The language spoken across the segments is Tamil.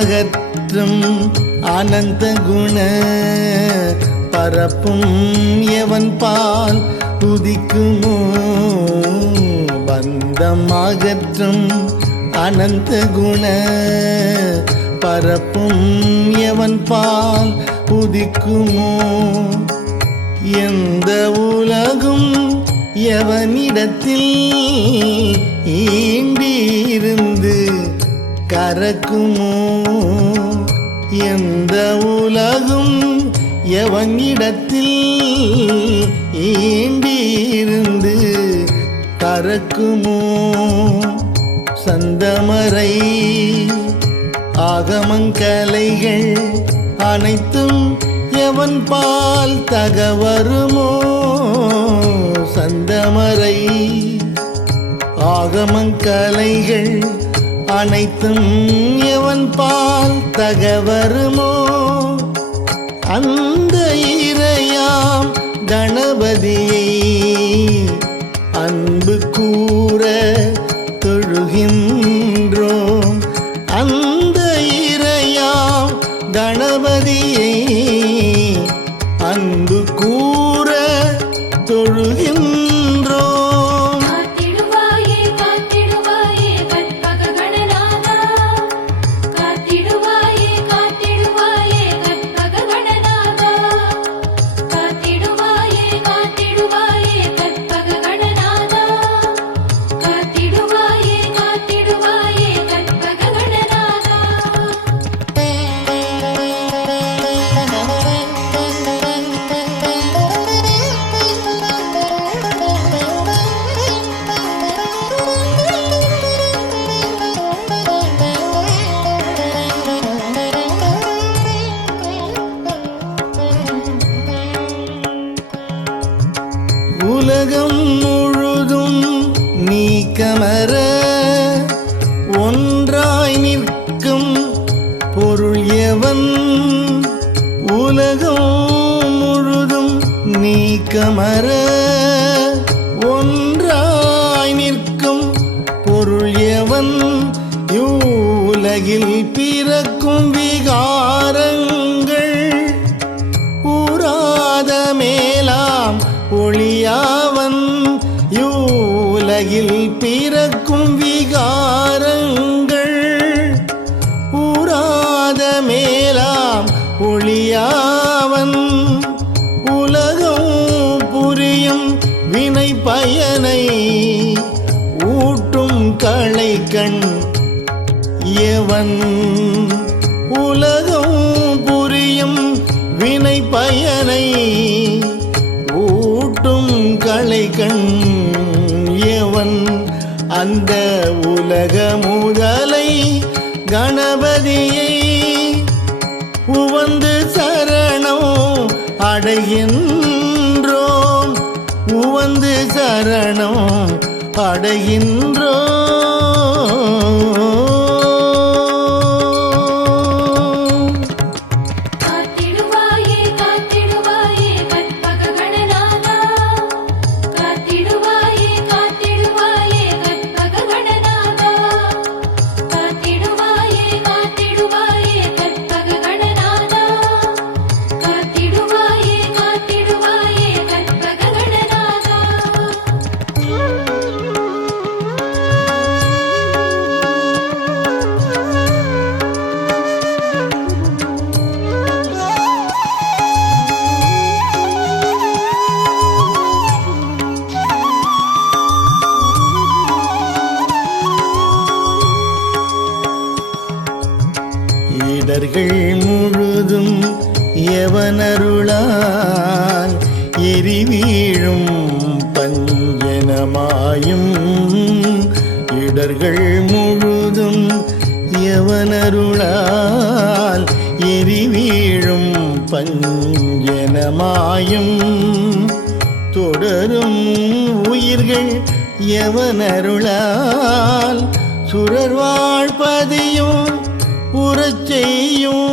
பந்தமகற்றும் அனந்த குண பரப்பும் எவன் பால் துதிக்குமோ பந்தமகற்றும் அனந்த குண பரப்பும் எவன் பால் உதிக்குமோ எந்த உலகும் எவனிடத்தில் ஈண்டியிருந்து கரக்குமோ எந்த உலகும் எவனிடத்தில் ஈண்டியிருந்து கரக்குமோ சந்தமரை ஆகமங்கலைகள் அனைத்தும் எவன் பால் தகவருமோ சந்தமரை ஆகமங்கலைகள் அனைத்தும் எவன் பால் தகவருமோ அந்த இறையாம் கணபதியை அன்பு கூற தொழுகின்றோம் அந்த இறையாம் கணபதியை அன்பு கூற தொழுகின்றோம். உலகம் முழுதும் நீக்கமர ஒன்றாய் நிற்கும் பொருள் எவன் உலகம் முழுதும் நீக்கமர ஒன்றாய் நிற்கும் பொருள் எவன் இவ்வுலகில் பிறக்கும் விகாரங்கள் ஊராத மேலாம் ஒளியாவன் யூலகில் பிறக்கும் விகாரங்கள் ஊராத மேலாம் ஒளியாவன் உலகம் புரியும் வினை பயனை ஊட்டும் களைக்கண் எவன் உலகம் புரியும் வினை பயனை ஊட்டும் களைக்கண் எவன் அந்த உலக முதலை கணபதியை உவந்து சரணம் அடைகின்றோம் உவந்து சரணம் அடைகின்றோம். இடர்கள் முழுதும் எவனருளால் எரிவீழும் பஞ்சனமாயும் இடர்கள் முழுதும் எவனருளால் எரிவீழும் பஞ்சனமாயும் தொடரும் உயிர்கள் எவனருளால் சுரர் வாழ்பதியும் உறச்செய்யும்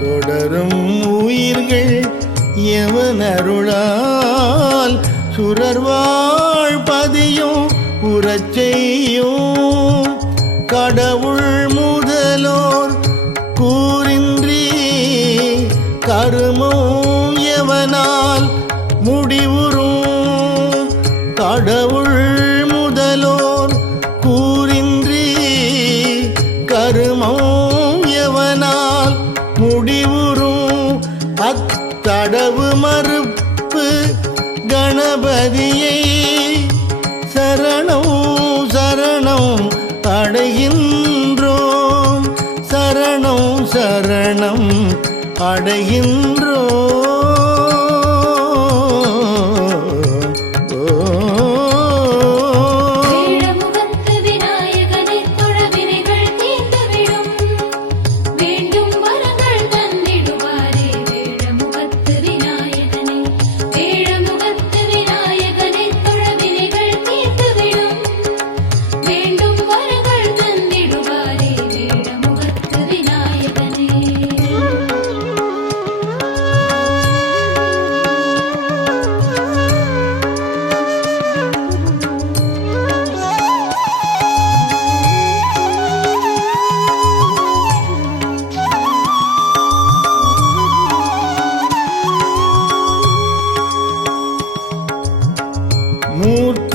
தொடரும் உயிர்கள் எவனருளால் சுரர் வாழ்பதியும் உறச்செய்யும் கடவுள் முதலோர் கருமம் எவனால் முடிவுறும் கடவுள் முதலோர் கூறின்றி கருமம் எவனால் முடிவுறும் அத்தடவு மறுப்பு கணபதியை சரணம் சரணம் அடைகின்றோம் சரணம் சரணம் அடைகின்றோம்.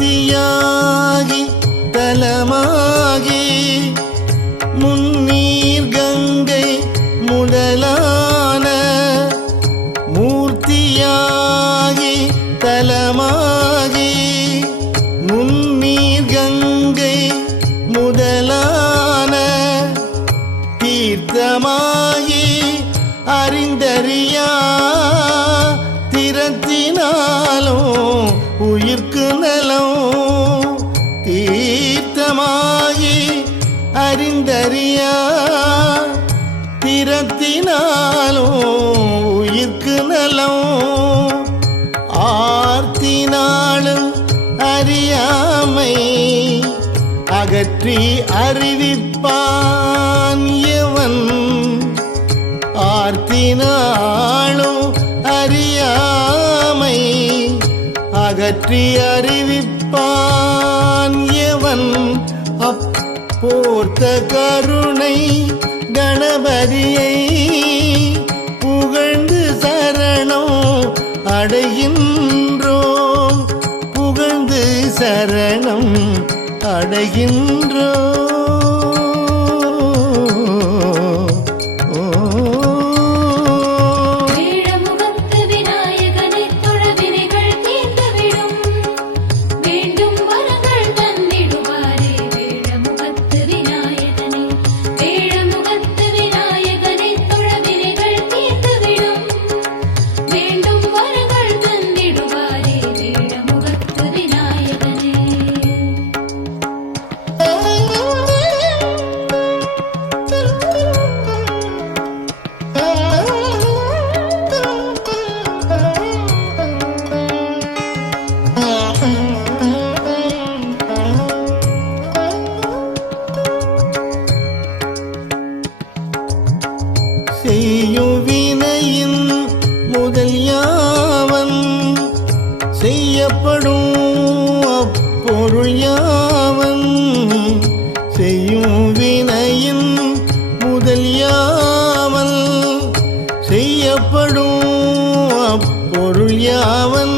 மூர்த்தியாகி தலமாகி முன்னீர் கங்கை முதலான மூர்த்தியாகி தலமாகி முன்னீர் கங்கை முதலான தீர்த்தமாகி அறிந்தறியா திறத்தினாலும் உயிர்க்கு நலம் தீர்த்தமாகி அறிந்தறியா திறத்தினாலும் உயிர்க்கு நலம் ஆர்த்தினாலும் அறியாமை அகற்றி அறிவிப்பான் எவன் ஆர்த்தினாலும் அறியாமை அகற்றி அறிவிப்பான் எவன் அப்போர்த்த கருணை கணபதியை புகழ்ந்து சரணம் அடைகின்றோம் புகழ்ந்து சரணம் அடைகின்றோம். செய்யும் வினையின் முதல் யாவன் செய்யப்படும் அப்பொருள் யாவன் செய்யும் வினையின் முதல் யாவன் செய்யப்படும் அப்பொருள் யாவன்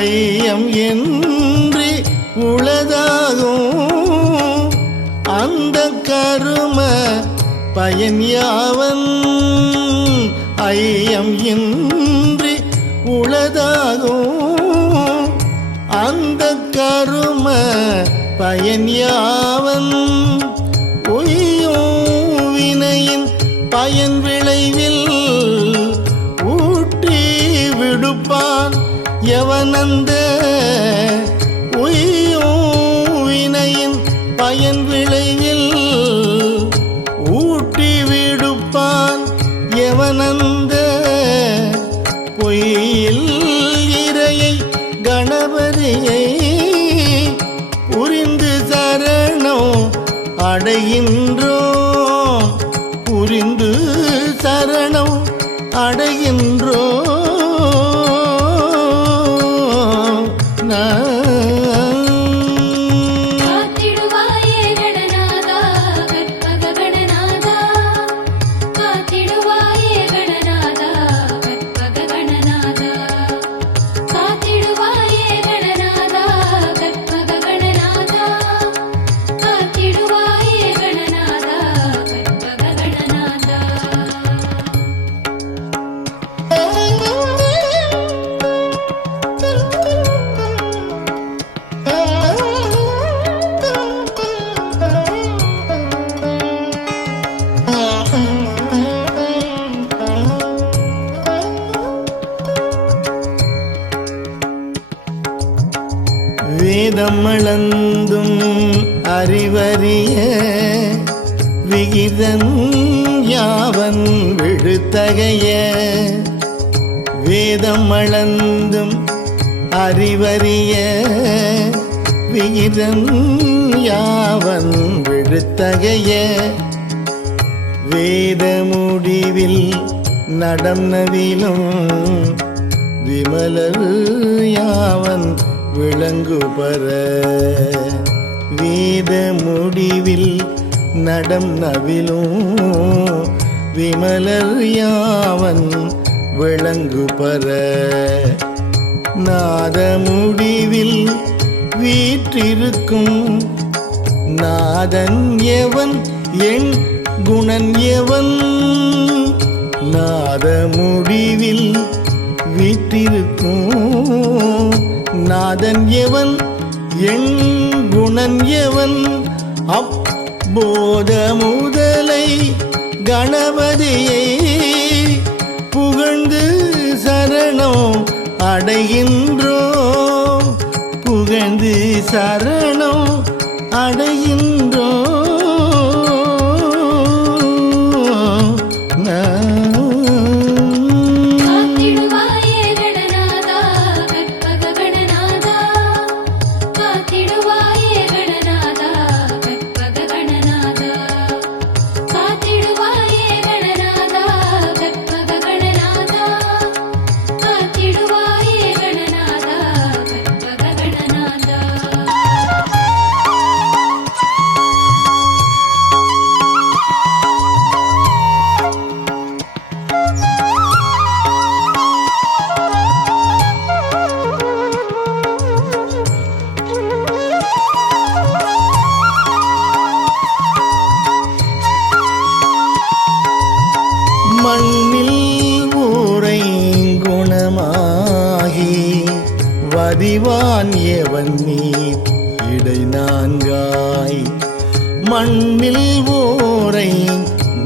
ஐயம் என்று உளதாகும் அந்த கரும பயன் யாவன் ஐயம் இன்றி உளதாகும் அந்த கரும பயன் யாவன் உய்யும் வினையின் பயன் விளைவில் ஊட்டி விடுப்பான் எவனந்த உய்யும் வினையின் பயன் விளைவில் ஊட்டி விடுப்பான் எவனந்த பொய்யில் இறையை கணபதியை புரிந்து சரணம் அடைகின்றோம் புரிந்து சரணம் அடைகின்றோம். கணநாதா வேதம் அளந்தும் அறிவறிய விகிதன் யாவன் விழுத்தகைய. வேதம் அளந்தும் அறிவறிய விகிதன் யாவன் விழுத்தகைய. வேத முடிவில் நடம் நவிலும் விமலர் யாவன் விளங்கு பர. வேத முடிவில் நடம் நவிலும் விமலர் யாவன் விளங்கு பர. நாத முடிவில் வீற்றிருக்கும் நாதன் எவன் என் குணன் எவன். நாத முடிவில் வீற்றிருக்கும் நாதன் எவன் என் குணன் எவன். அப்போத முதலை கணபதியை புகழ்ந்து சரணம் அடைகின்றோம். புகழ்ந்து சரணம் அடைகின்றோம். மண்ணில் ஊரை குணமாகி வதிவான் எவன் நீர் இடை நான்காய். மண்ணில் ஊரை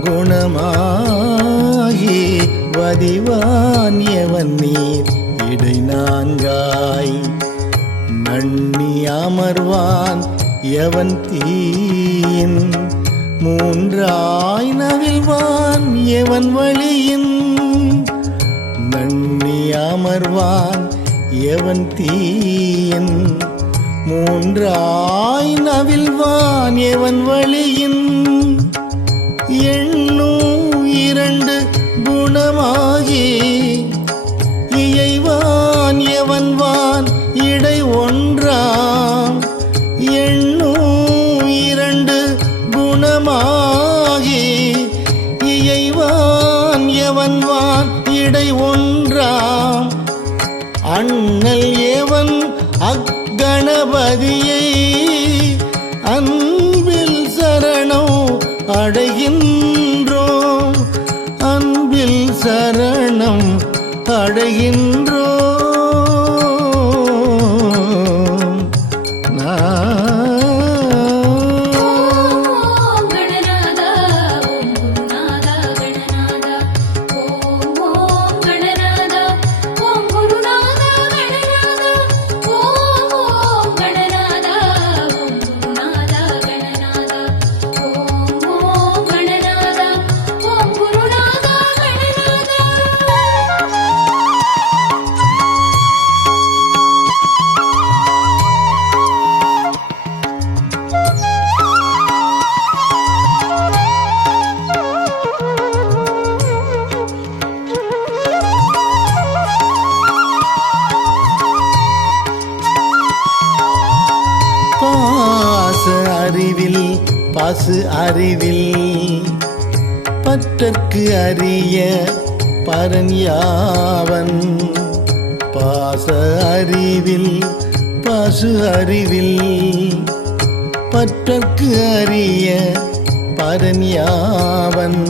குணமாகி வதிவான் எவன் நீர் இடை நான்காய். நன்னி அமர்வான் எவன் தீயின் மூன்றாய் நவில்வான் எவன் வழியின். நன்னி அமர்வான் எவன் தீயின் மூன்றாய் நவில்வான் எவன் வழியின். எண்ணும் இரண்டு குணமாகி இயைவான் எவன்வான் இடை ஒன்றாம். எண்ணும் இரண்டு குணமாகி இயைவான் எவன்வான் இடை ஒன்றாம். அண்ணல் எவன் அக்கணபதியை அன்பில் சரணம் அடைகின்றோம். அன்பில் சரணம் அடைகின்றோம். அறிவில் பசு அறிவில் பற்றற்கு அறிய பரன் யாவன். பாச அறிவில் பசு அறிவில் பற்றற்கு அறிய பரன் யாவன்.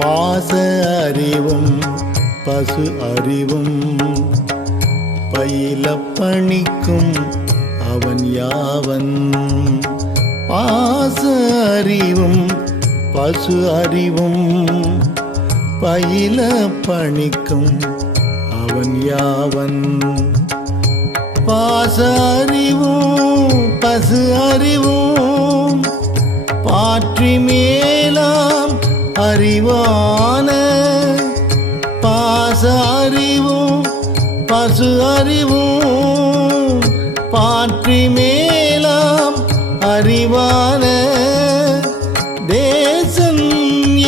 பாச அறிவும் பசு அறிவும் பயில பணிக்கும் அவன் யாவன். பாச அறிவும் பசு அறிவும் பயில பணிக்கும் அவன் யாவன். பாச அறிவும் பசு அறிவும் பாற்றி மேலாம் அறிவான. பாச அறிவும் பசு அறிவும் பாற்றி மேலாம் அறிவான. தேசன்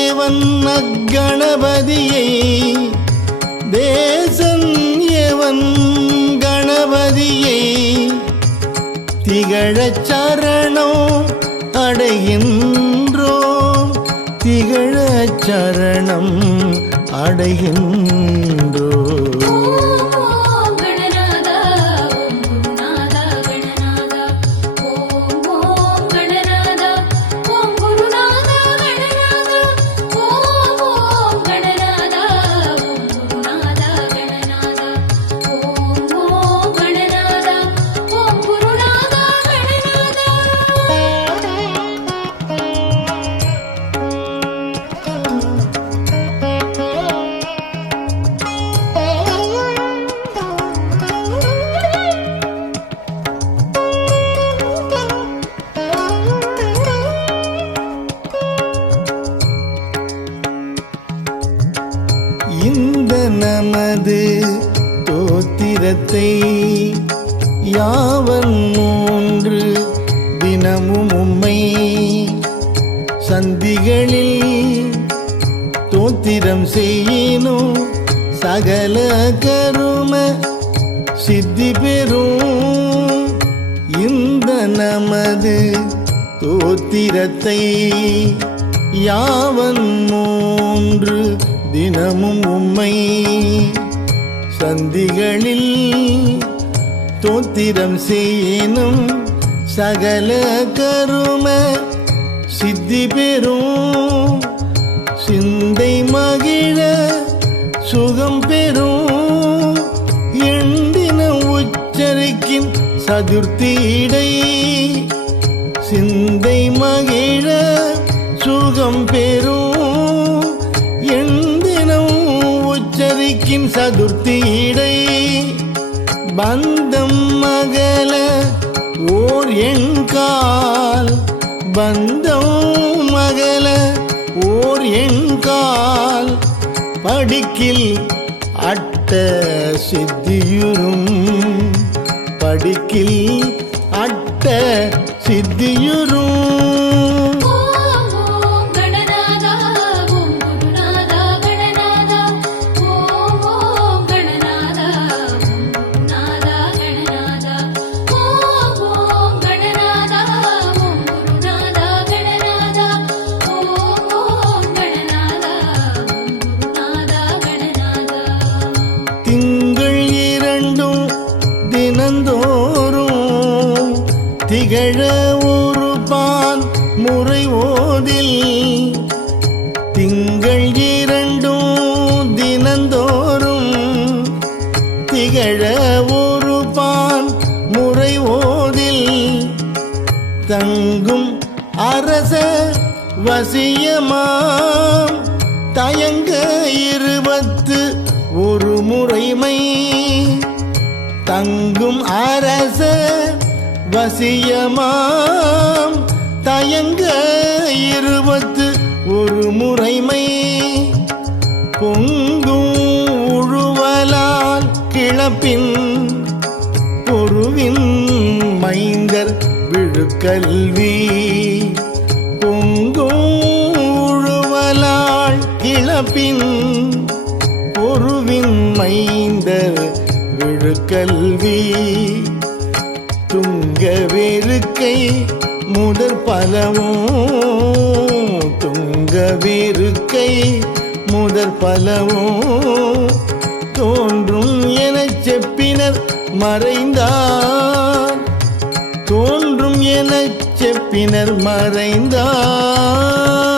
எவன் அக்கணபதியை தேசன் எவன் கணபதியை திகழச் சரணம் அடைகின்றோம். திகழச் சரணம் அடைகின்றோம். இந்த நமது தோத்திரத்தை யாவன் மூன்று தினமும் உம்மை சந்திகளில் தோத்திரம் செய்யினும் சகல கரும சித்தி பெறும். இந்த நமது தோத்திரத்தை யாவன் மூன்று தினமும் உம்மை சந்திகளில் தோத்திரம் செய்யினும் சகல கரும சித்தி பெறும். சிந்தை மகிழ சுகம் பெறும். எண்டின உச்சரிக்கின் சதுர்த்திடை சிந்தை மகிழ சுகம் பெறும். எண்டினம் உச்சரிக்கின் சதுர்த்திடை பந்தம் மகள ஓர் எண்கால். பந்தம் மகள ஓர் எண்கால் படிக்கில் அட்ட சித்தியுறும். படிக்கில் அட்ட சித்தியுறும். திங்கள் இரண்டும் தினந்தோறும் திகழ ஒருபான் முறை ஓதில். திங்கள் இரண்டும் தினந்தோறும் திகழ ஒருபான் முறை ஓதில். தங்கும் அரச வசியமாம் தயங்க 21 முறைமை. தங்கும் அரச வசியமாம் தயங்க 21 முறைமை. பொங்கும் உழுவலால் கிளப்பின் பொருவின் மைந்தர் விழுக்கல்வி. பொங்கும் உழுவலால் கிளப்பின் பொருவின் மைந்தர் விழுக்கல்வி. துங்க வேறுக்கை முதற் பலவும். துங்க வேறுக்கை முதற் பலவும் தோன்றும் எனச் செப்பினர் மறைந்தார். தோன்றும் எனச் செப்பினர் மறைந்தார்.